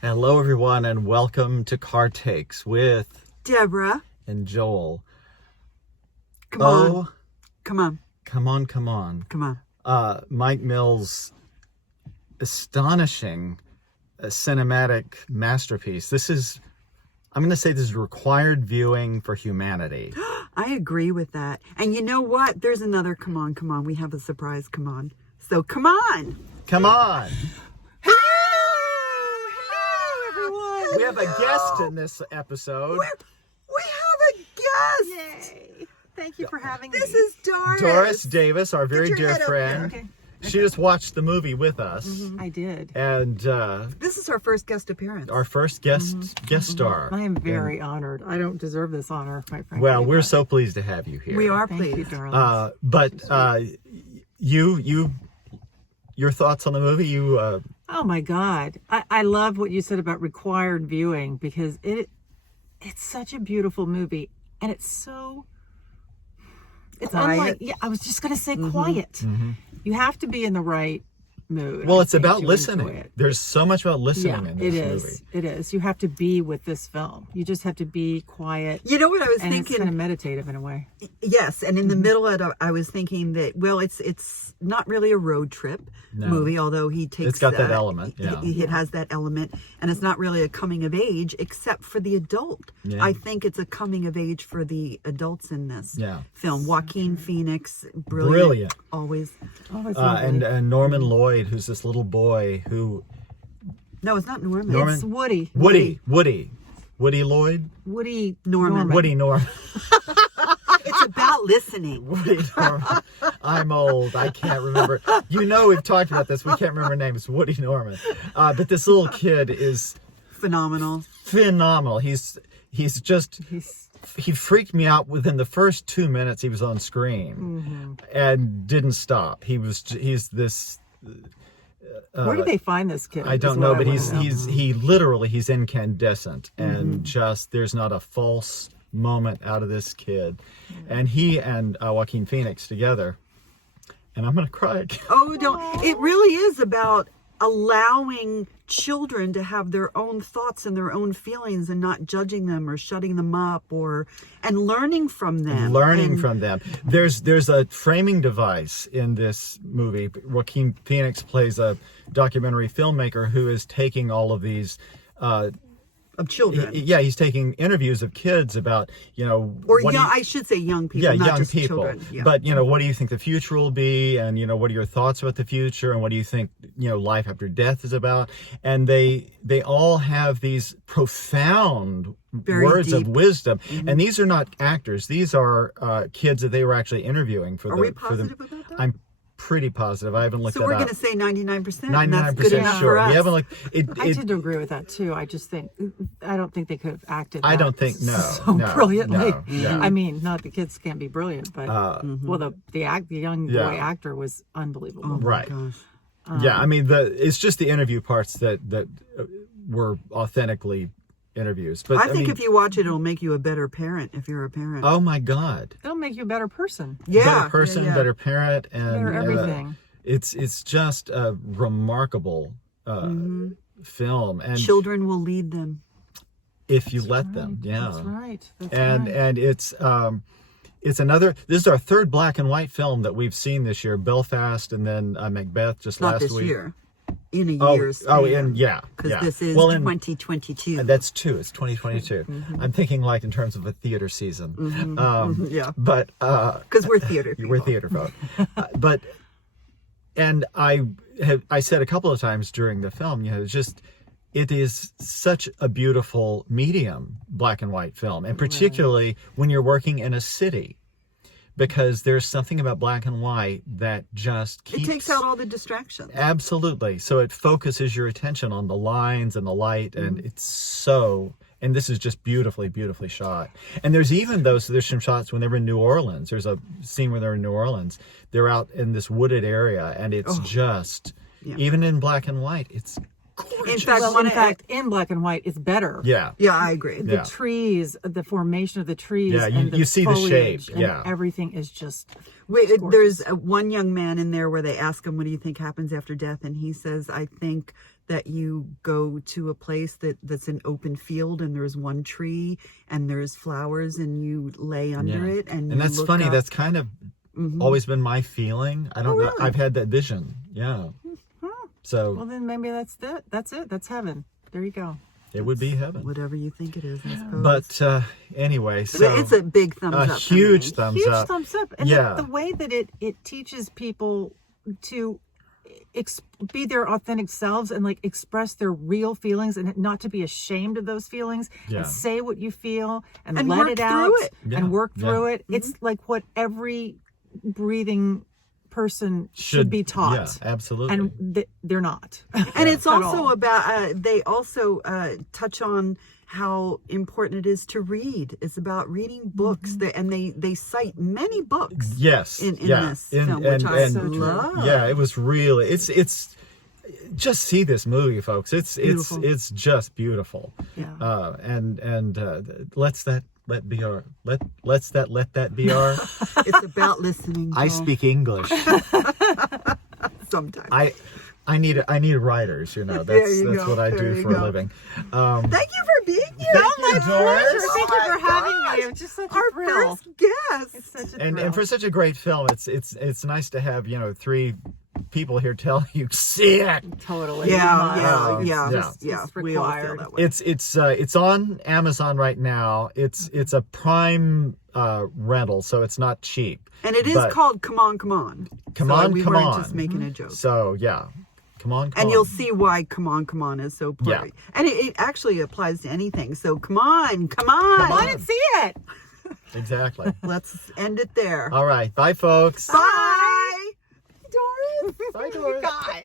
Hello, everyone, and welcome to Car Takes with Deborah. and Joel. Come on. Come on. Come on. Come on. Mike Mills' astonishing cinematic masterpiece. I'm going to say this is required viewing for humanity. I agree with that. And you know what? There's another come on. We have a surprise come on. So come on. Come on. Hello, everyone. We have a guest in this episode. We have a guest. Yay. Thank you for having me. This is Doris. Doris Davis, our very your dear head up friend. there. Okay. She just watched the movie with us. I did. And This is our first guest appearance. our first guest star. I am very honored. I don't deserve this honor, quite frankly. Well, we're but so pleased to have you here. We are thank you, pleased. darling. But your thoughts on the movie? Oh my God. I love what you said about required viewing because it's such a beautiful movie and it's Quiet. unlike, I was just going to say quiet. You have to be in the right mood. Well, I it's think, about to enjoy listening. it. There's so much about listening Yeah, in it this movie. is. It is. You have to be with this film. You just have to be quiet. You know what I was And it's thinking? kind of meditative in a way. Yes, and in the middle of it, I was thinking that it's not really a road trip movie, although he takes. It's got that element, yeah. It has that element, and it's not really a coming of age, except for the adult. Yeah. I think it's a coming of age for the adults in this Yeah. film. Joaquin Phoenix, brilliant, Brilliant. always. Oh, it's lovely. And Norman Lloyd, who's this little boy who No, it's not Norman. Norman- It's Woody. Woody Lloyd, Woody Norman. Woody Norman. It's about listening. Woody Norman. I'm old. I can't remember. You know, we've talked about this. We can't remember names. Woody Norman. But this little kid is Phenomenal. phenomenal. He freaked me out within the first 2 minutes he was on screen and didn't stop. He's this. Where did they find this kid? I is don't what know, I but wanna know. he's incandescent and just there's not a false moment out of this kid, and he and Joaquin Phoenix together, and I'm gonna cry again. Oh, don't. It really is about allowing children to have their own thoughts and their own feelings and not judging them or shutting them up and learning from them. Learning from them. There's a framing device in this movie. Joaquin Phoenix plays a documentary filmmaker who is taking all of these Of children. he's taking interviews of kids about, Or what do young, you- I should say young people, not young just people. children. Yeah. But, what do you think the future will be? And, what are your thoughts about the future? And what do you think, life after death is about? And they all have these profound Very words deep. of wisdom. And these are not actors. These are kids that they were actually interviewing for Are the. we for the, positive about that? I'm pretty positive. I haven't looked So that we're up. going to say 99%. and that's good 99% enough sure. for us. We haven't looked. I tend to agree with that too. I just think I don't think they could have acted. I that don't think so no, brilliantly. no. I mean, not the kids can't be brilliant, but well, the young boy Yeah. actor was unbelievable. Oh, my Right. gosh. Yeah, I mean it's just the interview parts that were authentically interviews. But I think mean, if you watch it, it'll make you a better parent if you're a parent. oh my God, It'll make you a better person, yeah. better person, yeah. better parent, and better everything. It's just a remarkable film, and Children will lead them. if you let them, yeah, That's right. That's and right. and it's another. This is our third black and white film that we've seen this year. Belfast, and then Macbeth just Not last this week. year. In a Oh, year's and yeah, because yeah. this is well, in 2022. That's two. It's 2022. I'm thinking like in terms of a theater season. Yeah. But Because we're theater people. we're theater folk. But and I said a couple of times during the film, it is such a beautiful medium, black and white film, and particularly when you're working in a city. Because there's something about black and white that just keeps... It takes out all the distractions. Absolutely. So it focuses your attention on the lines and the light, and it's so... And this is just beautifully, beautifully shot. And there's some shots when they were in New Orleans. There's a scene where they're in New Orleans. They're out in this wooded area, and it's just... Yeah. Even in black and white, it's gorgeous. In fact, well, in fact, in black and white, it's better. Yeah. Yeah, I agree. The Yeah. trees, the formation of the trees, Yeah, and the you see the foliage, shape, and yeah. everything is just. Wait, gorgeous. there's one young man in there where they ask him, what do you think happens after death? And he says, I think that you go to a place that's an open field and there's one tree and there's flowers and you lay under Yeah. it and And you that's look funny. up. That's kind of always been my feeling. I don't know. really? I've had that vision. Yeah. So Well, then maybe that's it. That's it. That's heaven. There you go. it would be heaven. whatever you think it is, I suppose. But anyway, so It's a big thumbs a up. for huge me. thumbs Huge up. thumbs up. And Yeah. the way that it teaches people to be their authentic selves and like express their real feelings and not to be ashamed of those feelings Yeah. and say what you feel and And let work it out through it. Yeah, and work yeah. through it. It's like what every breathing person should be taught. Yeah, absolutely. And they're not. And it's At also all. about they also touch on how important it is to read. It's about reading books and they cite many books. Yes. in yeah. this film, which I love. Yeah, it was really. It's just see this movie, folks. Beautiful. It's just beautiful. Yeah. And let's that be our let that be our. It's about listening. I Joel, speak English. sometimes. I need writers. You know, There that's you that's go, what I there do you for a go. living. Thank you for being here. Thank you, Doris. Pleasure. Oh Thank you my for having gosh. me. It was just such Our a thrill. first guest. It's such a And thrill. for such a great film, it's nice to have three people here telling you see it. Totally. Yeah. It's We all feel required. that way. It's on Amazon right now. It's a Prime rental, so it's not cheap. And it is But called Come On, Come On. Come So On, we Come weren't On. just making a joke. So yeah, come on, And you'll see why Come On, Come On is so perfect. And it actually applies to anything. So come on, come on. Come on. I didn't see it. exactly. Let's end it there. All right, bye, folks. Bye. Doris. Bye, Doris. God.